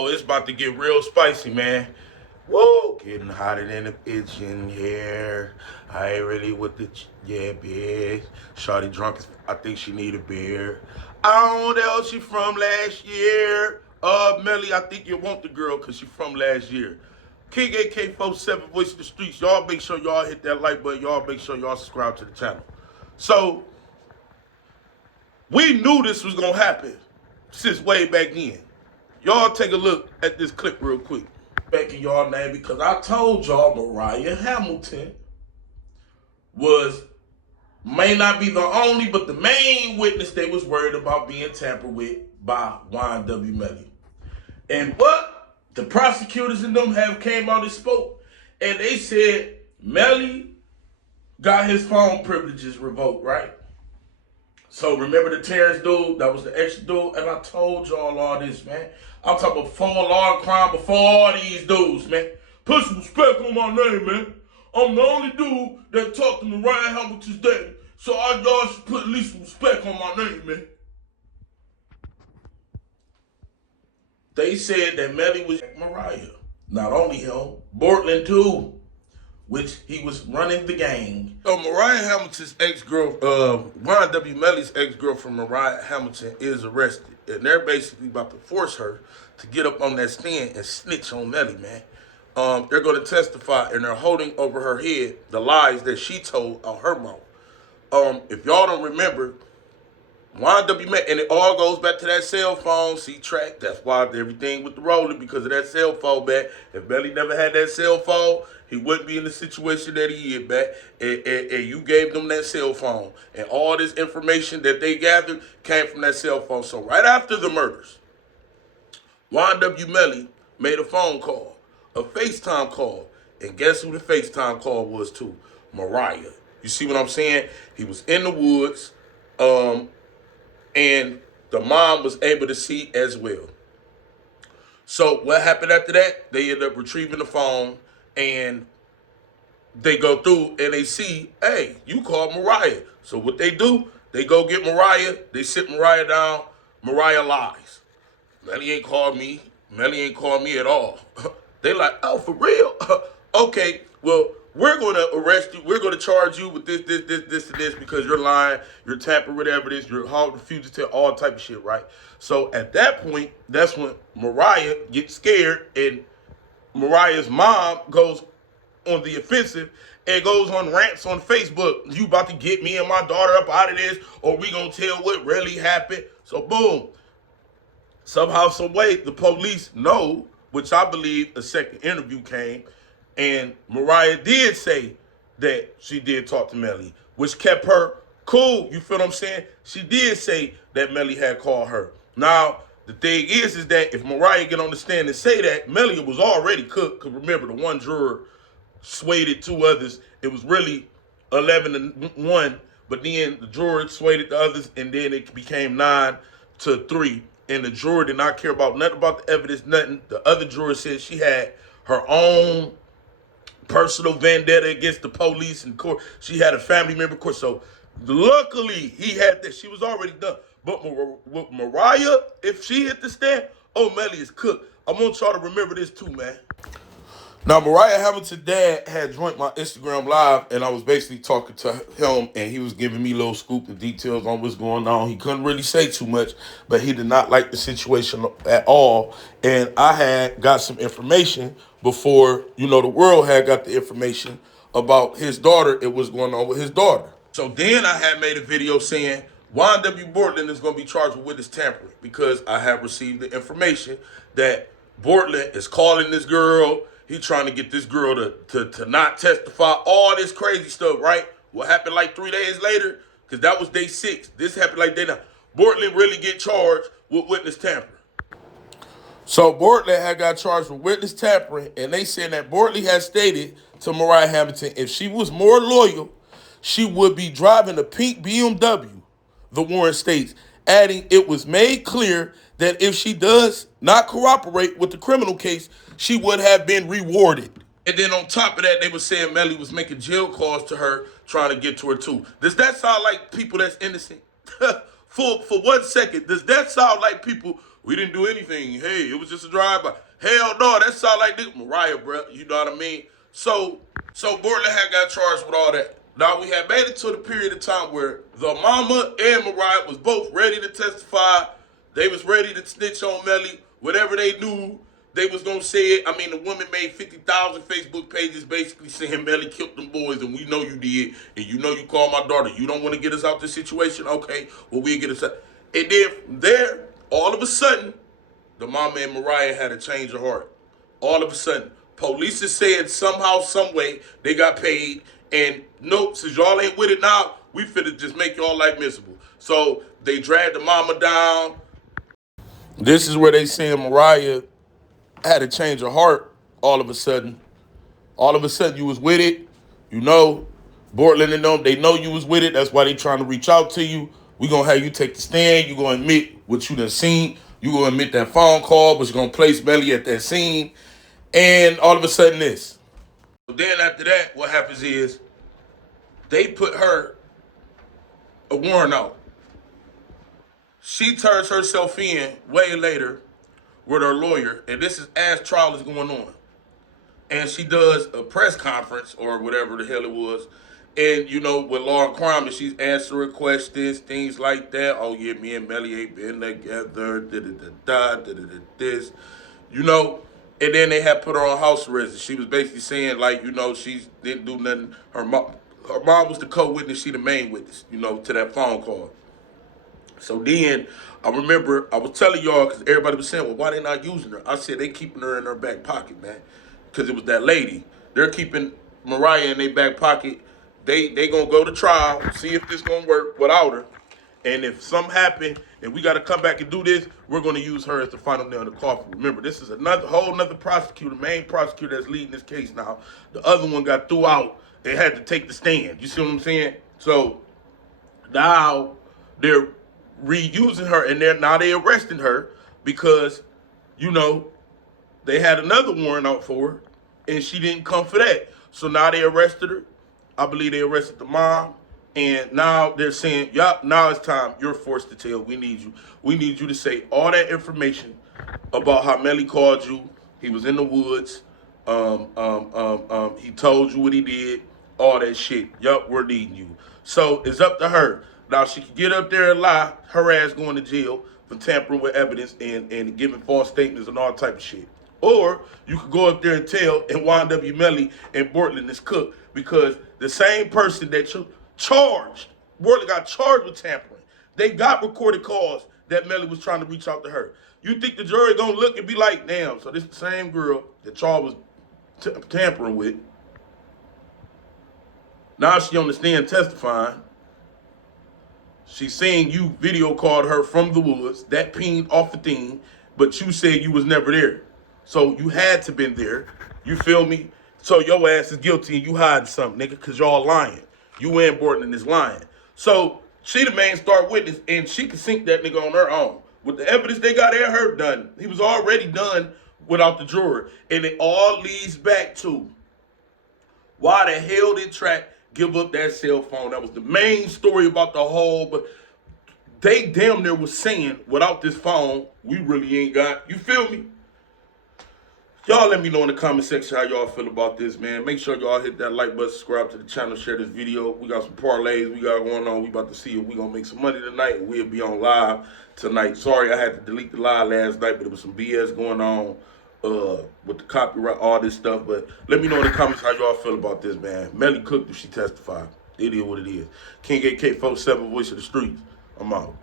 Oh, it's about to get real spicy, man. Whoa, getting hotter than a pigeon here. I ain't really with the yeah, bitch. Shawty drunk as I think she need a beer. I don't know she from last year. Melly, I think you want the girl cause she from last year. King AK-47 Voice of the Streets. Y'all make sure y'all hit that like button. Y'all make sure y'all subscribe to the channel. So we knew this was gonna happen since way back then. Y'all take a look at this clip real quick. Back in y'all name because I told y'all Mariah Hamilton may not be the only, but the main witness they was worried about being tampered with by YNW Melly. And what? The prosecutors and them have came out and spoke, and they said Melly got his phone privileges revoked, right? So remember the Terrence dude, that was the extra dude, and I told y'all all this, man. I'm talking about before law and crime, before all these dudes, man. Put some respect on my name, man. I'm the only dude that talked to Mariah Hamilton's daddy, so y'all should put at least some respect on my name, man. They said that Melly was Mariah. Not only him, Portland too, which he was running the gang. So Mariah Hamilton's ex-girl, YNW Melly's ex-girlfriend Mariah Hamilton is arrested. And they're basically about to force her to get up on that stand and snitch on Melly, man. They're going to testify, and they're holding over her head the lies that she told out her mouth. If y'all don't remember, YNW Melly, and it all goes back to that cell phone, C-Track. That's why everything with the rolling, because of that cell phone back. If Melly never had that cell phone, he wouldn't be in the situation that he is back. And you gave them that cell phone. And all this information that they gathered came from that cell phone. So right after the murders, YNW Melly made a phone call, a FaceTime call. And guess who the FaceTime call was to? Mariah. You see what I'm saying? He was in the woods, and the mom was able to see as well. So what happened after that? They end up retrieving the phone, and they go through and they see, hey, you called Mariah. So what they do, they go get Mariah, they sit Mariah down, Mariah lies. Melly ain't called me. Melly ain't called me at all. They like, oh, for real? Okay, well, we're going to arrest you. We're going to charge you with this, and this because you're lying, you're tampering, whatever it is, you're holding fugitive, all type of shit, right? So at that point, that's when Mariah gets scared, and Mariah's mom goes on the offensive and goes on rants on Facebook. You about to get me and my daughter up out of this, or we gonna tell what really happened. So boom. Somehow, some way, the police know, which I believe a second interview came, and Mariah did say that she did talk to Melly, which kept her cool. You feel what I'm saying? She did say that Melly had called her. Now, the thing is that if Mariah get on the stand and say that, Melly was already cooked. Because remember, the one juror swayed two others. It was really 11-1, but then the juror swayed the others, and then it became 9-3. And the juror did not care about nothing about the evidence, nothing. The other juror said she had her own personal vendetta against the police and court. She had a family member court. So luckily he had that. She was already done. But with Mariah, if she hit the stand, oh, Melly is cooked. I want y'all to remember this too, man. Now, Mariah Hamilton's dad had joined my Instagram live, and I was basically talking to him, and he was giving me little scoop and details on what's going on. He couldn't really say too much, but he did not like the situation at all. And I had got some information before, the world had got the information about his daughter and what's going on with his daughter. So then I had made a video saying, YNW Portland is going to be charged with witness tampering because I have received the information that Portland is calling this girl. He trying to get this girl to not testify, all this crazy stuff, right? What happened like 3 days later? Because that was day 6. This happened like day 9. Portland really get charged with witness tampering. So Portland had got charged with witness tampering, and they said that Portland had stated to Mariah Hamilton if she was more loyal, she would be driving a pink BMW, the Warren states, adding it was made clear that if she does not cooperate with the criminal case, she would have been rewarded. And then on top of that, they were saying Melly was making jail calls to her, trying to get to her too. Does that sound like people that's innocent? For 1 second, does that sound like people We didn't do anything. Hey, it was just a drive-by. Hell no, that sound like this. Mariah, bro. You know what I mean? So Bortland had got charged with all that. Now we had made it to the period of time where the mama and Mariah was both ready to testify. They was ready to snitch on Melly. Whatever they knew, they was gonna say it. I mean, the woman made 50,000 Facebook pages basically saying Melly killed them boys, and we know you did, and you know you called my daughter. You don't want to get us out this situation, okay? Well, we'll get us out. And then from there, all of a sudden, the mama and Mariah had a change of heart. All of a sudden, police is saying somehow, some way they got paid, and nope, since y'all ain't with it now, we finna just make y'all life miserable. So they dragged the mama down. This is where they saying Mariah had a change of heart all of a sudden. All of a sudden you was with it. You know, Bortland and them, they know you was with it. That's why they trying to reach out to you. We gonna have you take the stand. You gonna admit what you done seen. You gonna admit that phone call, but you gonna place Melly at that scene. And all of a sudden this. Then after that, what happens is they put her a warrant out. She turns herself in way later with her lawyer, and this is as trial is going on. And she does a press conference or whatever the hell it was. And, you know, with Laura Crime, and she's answering questions, things like that. Oh, yeah, me and Melly ain't been together, this. You know, and then they had put her on house arrest. And she was basically saying, like, you know, she didn't do nothing. Her mom was the co-witness, she the main witness, you know, to that phone call. So then I remember I was telling y'all, because everybody was saying, well, why they not using her? I said they keeping her in their back pocket, man. Because it was that lady. They're keeping Mariah in their back pocket. They going to go to trial, see if this going to work without her. And if something happen and we got to come back and do this, we're going to use her as the final nail in the coffin. Remember, this is whole nother prosecutor, main prosecutor that's leading this case now. The other one got threw out and had to take the stand. You see what I'm saying? So now they're reusing her, and they arresting her because, you know, they had another warrant out for her, and she didn't come for that. So now they arrested her. I believe they arrested the mom, and now they're saying, yup, now it's time. You're forced to tell. We need you. We need you to say all that information about how Melly called you. He was in the woods. He told you what he did. All that shit. Yup, we're needing you. So it's up to her. Now, she can get up there and lie, her ass going to jail for tampering with evidence and giving false statements and all type of shit. Or you could go up there and tell, and YNW Melly and Bortland is cooked, because the same person that charged, Bortland got charged with tampering. They got recorded calls that Melly was trying to reach out to her. You think the jury gonna look and be like, damn, so this the same girl that Charles was tampering with. Now she on the stand testifying. She's saying you video called her from the woods, that pinged off the thing, but you said you was never there. So you had to been there. You feel me? So your ass is guilty and you hiding something, nigga, because y'all lying. You and Bortland is lying. So she the main star witness, and she can sink that nigga on her own. With the evidence they got at her done, he was already done without the juror. And it all leads back to why the hell did Track give up that cell phone? That was the main story about the whole, but they damn near was saying, without this phone, we really ain't got, you feel me? Y'all let me know in the comment section how y'all feel about this, man. Make sure y'all hit that like button, subscribe to the channel, share this video. We got some parlays we got going on. We about to see if we gonna make some money tonight. We'll be on live tonight. Sorry I had to delete the live last night, but there was some BS going on with the copyright, all this stuff. But let me know in the comments how y'all feel about this, man. Melly cooked if she testified. It is what it is. King AK 47, voice of the streets. I'm out.